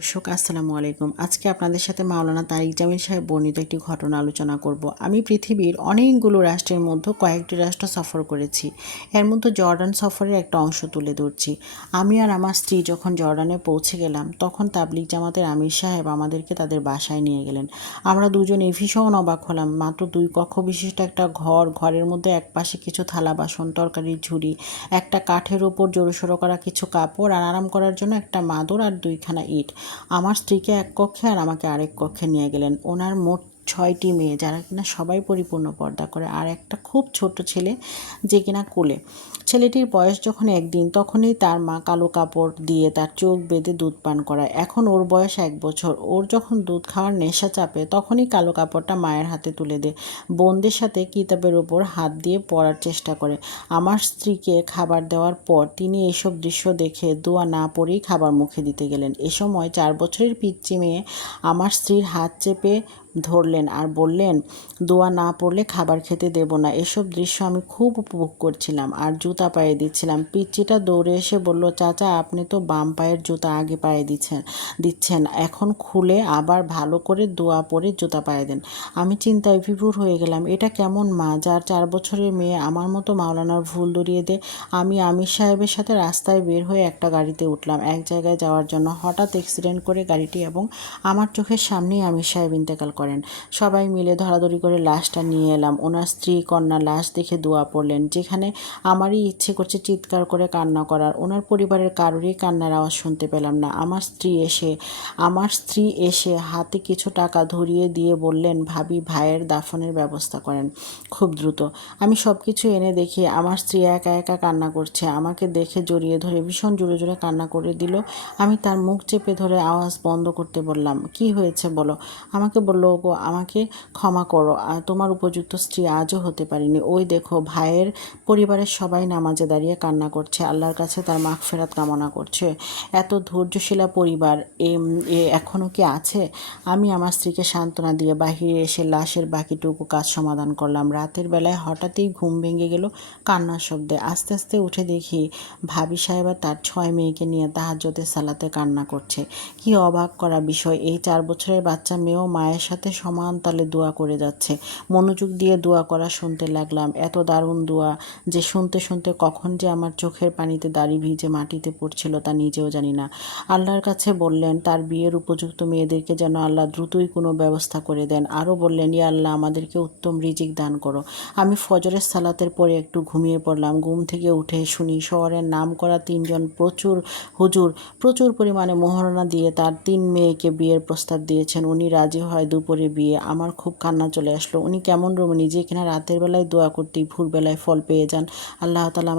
দর্শক, আসসালামু আলাইকুম। আজকে আপনাদের সাথে মাওলানা তারিক জামিল সাহেব বর্ণিত একটি ঘটনা আলোচনা করব। আমি পৃথিবীর অনেকগুলো রাষ্ট্রের মধ্যে কয়েকটি রাষ্ট্র সফর করেছি। এর মধ্যে জর্ডান সফরের একটা অংশ তুলে ধরছি। আমি আর আমার স্ত্রী যখন জর্ডানে পৌঁছে গেলাম, তখন তাবলিক জামাতের আমির সাহেব আমাদেরকে তাদের বাসায় নিয়ে গেলেন। আমরা দুজনে ভীষণ অবাক হলাম। মাত্র দুই কক্ষ বিশিষ্ট একটা ঘর, ঘরের মধ্যে এক পাশে কিছু থালা, বাসন, তরকারির ঝুড়ি, একটা কাঠের ওপর জোরসোরো করা কিছু কাপড়, আর আরাম করার জন্য একটা মাদুর আর দুইখানা ইট। আমার স্ত্রীকে এক কক্ষে আর আমাকে আরেক কক্ষে নিয়ে গেলেন। ওনার মোট ছয়টি মেয়ে যারা কিনা সবাই পরিপূর্ণ পর্দা করে। আর একটা খুব ছোট ছেলে যে কিনা কোলে। ছেলেটির বয়স যখন একদিন, তখনই তার মা কালো কাপড় দিয়ে তার চোখ বেঁধে দুধ পান করায়। এখন ওর বয়স এক বছর। ওর যখন দুধ খাওয়ার নেশা চাপে, তখনই কালো কাপড়টা মায়ের হাতে তুলে দেয়। বোনদের সাথে কিতাবের ওপর হাত দিয়ে পড়ার চেষ্টা করে। আমার স্ত্রীকে খাবার দেওয়ার পর তিনি এসব দৃশ্য দেখে দোয়া না পড়েই খাবার মুখে দিতে গেলেন। এ সময় চার বছরের পিচ্চি মেয়ে আমার স্ত্রীর হাত চেপে ধরলেন আর বললেন, দোয়া না পড়লে খাবার খেতে দেব না। এসব দৃশ্য আমি খুব উপভোগ করছিলাম আর জুতা পায়ে দিচ্ছিলাম। পিচ্চিটা দৌড়ে এসে বলল, চাচা, আপনি তো বাম পায়ের জুতা আগে পায়ে দিচ্ছেন দিচ্ছেন। এখন খুলে আবার ভালো করে দোয়া পরে জুতা পায়ে দেন। আমি চিন্তায় বিভোর হয়ে গেলাম, এটা কেমন মা, যার চার বছরের মেয়ে, আমার মতো মাওলানার ভুল ধরিয়ে দে। আমি আমির সাহেবের সাথে রাস্তায় বের হয়ে একটা গাড়িতে উঠলাম, এক জায়গায় যাওয়ার জন্য। হঠাৎ অ্যাক্সিডেন্ট করে গাড়িটি এবং আমার চোখের সামনেই আমির সাহেব ইন্তেকাল করেন। সবাই মিলে ধরাধরি করে লাশটা নিয়ে এলাম। ওনার স্ত্রী কন্যা লাশ দেখে দোয়া পড়লেন, যেখানে আমারই ইচ্ছে করছে চিৎকার করে কান্না করার। ওনার পরিবারের কারোরই কান্নার আওয়াজ শুনতে পেলাম না। আমার স্ত্রী এসে, আমার স্ত্রী এসে হাতে কিছু টাকা ধরিয়ে দিয়ে বললেন, ভাবি, ভাইয়ের দাফনের ব্যবস্থা করেন। খুব দ্রুত। আমি সব কিছু এনে দেখি আমার স্ত্রী একা একা কান্না করছে। আমাকে দেখে জড়িয়ে ধরে ভীষণ জোরে জোরে কান্না করে দিল। আমি তার মুখ চেপে ধরে আওয়াজ বন্ধ করতে বললাম, কি হয়েছে বলো? আমাকে বলল গো আমাকে ক্ষমা করো। তোমার উপযুক্ত স্ত্রী আজও হতে পারিনি। ওই দেখো, ভাইয়ের পরিবারের সবাই নামাজে দাঁড়িয়ে কান্না করছে। আল্লাহর কাছে তার মাখ ফেরাত কামনা করছে। এত ধৈর্যশীলা পরিবার এ এখনও কি আছে? আমি আমার স্ত্রীকে সান্ত্বনা দিয়ে বাহিরে এসে লাশের বাকিটুকু কাজ সমাধান করলাম। রাতের বেলায় হঠাৎই ঘুম ভেঙে গেল কান্নার শব্দে। আস্তে আস্তে উঠে দেখি ভাবি সাহেবা তার ছয় মেয়েকে নিয়ে তাহাজ্জতে সালাতে কান্না করছে। কি অবাক করা বিষয়। এই চার বছরের বাচ্চা মেয়েও মায়ের সাথে সমান তালে দোয়া করে যাচ্ছে। মনোযোগ দিয়ে দোয়া করা শুনতে লাগলাম। এত দারুণ দোয়া যে শুনতে শুনতে কখন যে আমার চোখের পানিতে দাড়ি ভিজে মাটিতে পড়ছিল তা নিজেও জানি না। আল্লাহর কাছে বললেন, তার বিয়ের উপযুক্ত মেয়েদেরকে যেন আল্লাহ দ্রুতই কোনো ব্যবস্থা করে দেন। আরও বললেন, ইয়া আল্লাহ, আমাদেরকে উত্তম রিজিক দান করো। আমি ফজরের সালাতের পরে একটু ঘুমিয়ে পড়লাম। ঘুম থেকে উঠে শুনি শহরের নাম করা তিনজন প্রচুর হুজুর প্রচুর পরিমাণে মোহরণা দিয়ে তার তিন মেয়েকে বিয়ের প্রস্তাব দিয়েছেন। উনি রাজি হয় দুপুরে বিয়ে। আমার খুব কান্না চলে আসলো। উনি কেমন রমণী যে কিনা রাতের বেলায় দোয়া করতেই ভোরবেলায় ফল পেয়ে যান। আল্লাহ তালা